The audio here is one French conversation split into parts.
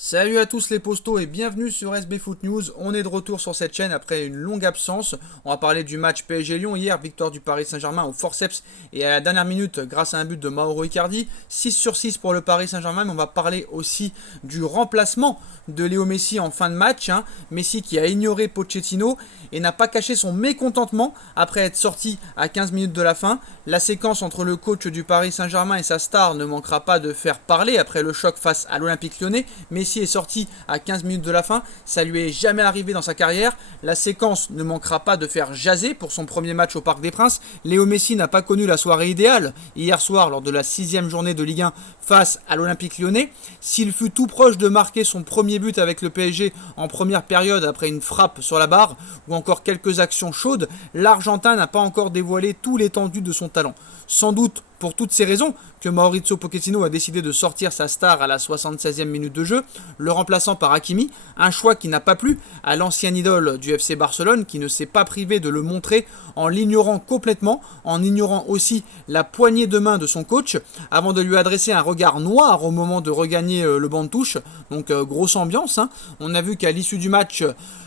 Salut à tous les postos et bienvenue sur SB Foot News. On est de retour sur cette chaîne après une longue absence. On va parler du match PSG-Lyon hier, victoire du Paris Saint-Germain au forceps et à la dernière minute grâce à un but de Mauro Icardi. 6 sur 6 pour le Paris Saint-Germain, mais on va parler aussi du remplacement de Léo Messi en fin de match. Messi qui a ignoré Pochettino et n'a pas caché son mécontentement après être sorti à 15 minutes de la fin. La séquence entre le coach du Paris Saint-Germain et sa star ne manquera pas de faire parler après le choc face à l'Olympique Lyonnais. Messi est sorti à 15 minutes de la fin, ça lui est jamais arrivé dans sa carrière. La séquence ne manquera pas de faire jaser pour son premier match au Parc des Princes. Léo Messi n'a pas connu la soirée idéale hier soir lors de la 6e journée de Ligue 1 face à l'Olympique Lyonnais. S'il fut tout proche de marquer son premier but avec le PSG en première période après une frappe sur la barre ou encore quelques actions chaudes, l'Argentin n'a pas encore dévoilé tout l'étendue de son talent. Sans doute pour toutes ces raisons que Mauricio Pochettino a décidé de sortir sa star à la 76e minute de jeu, le remplaçant par Hakimi, un choix qui n'a pas plu à l'ancien idole du FC Barcelone qui ne s'est pas privé de le montrer en l'ignorant complètement, en ignorant aussi la poignée de main de son coach, avant de lui adresser un regard noir au moment de regagner le banc de touche. Donc grosse ambiance. On a vu qu'à l'issue du match,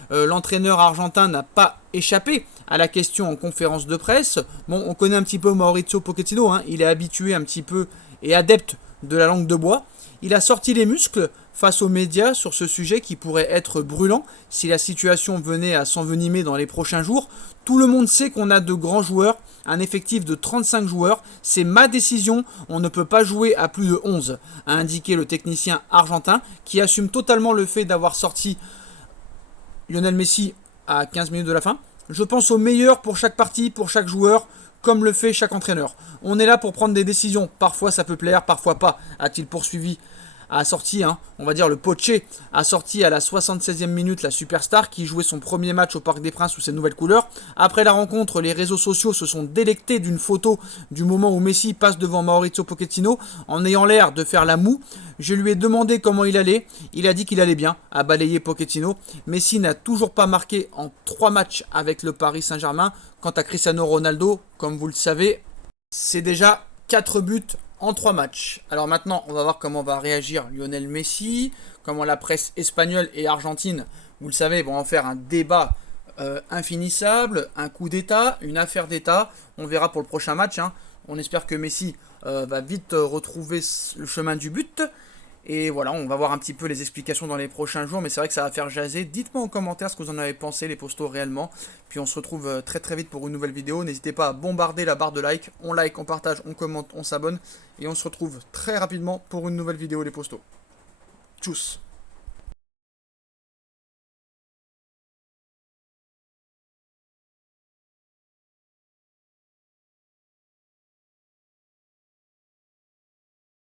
l'entraîneur argentin n'a pas échappé à la question en conférence de presse. Bon, on connaît un petit peu Mauricio Pochettino, il est habitué un petit peu et adepte de la langue de bois. Il a sorti les muscles face aux médias sur ce sujet qui pourrait être brûlant si la situation venait à s'envenimer dans les prochains jours. Tout le monde sait qu'on a de grands joueurs, un effectif de 35 joueurs. C'est ma décision, on ne peut pas jouer à plus de 11, a indiqué le technicien argentin qui assume totalement le fait d'avoir sorti Lionel Messi à 15 minutes de la fin. Je pense au meilleur pour chaque partie, pour chaque joueur, comme le fait chaque entraîneur. On est là pour prendre des décisions. Parfois ça peut plaire, parfois pas, a-t-il poursuivi. A sorti, on va dire le Poché, a sorti à la 76e minute la superstar qui jouait son premier match au Parc des Princes sous ses nouvelles couleurs. Après la rencontre, les réseaux sociaux se sont délectés d'une photo du moment où Messi passe devant Mauricio Pochettino en ayant l'air de faire la moue. Je lui ai demandé comment il allait, il a dit qu'il allait bien, a balayé Pochettino. Messi n'a toujours pas marqué en 3 matchs avec le Paris Saint-Germain. Quant à Cristiano Ronaldo, comme vous le savez, c'est déjà 4 buts en 3 matchs. Alors maintenant, on va voir comment va réagir Lionel Messi, comment la presse espagnole et argentine, vous le savez, vont en faire un débat infinissable, un coup d'état, une affaire d'état. On verra pour le prochain match. On espère que Messi va vite retrouver le chemin du but. Et voilà, on va voir un petit peu les explications dans les prochains jours, mais c'est vrai que ça va faire jaser. Dites-moi en commentaire ce que vous en avez pensé, les postos réellement. Puis on se retrouve très très vite pour une nouvelle vidéo. N'hésitez pas à bombarder la barre de like, on partage, on commente, on s'abonne. Et on se retrouve très rapidement pour une nouvelle vidéo, les postos. Tchuss!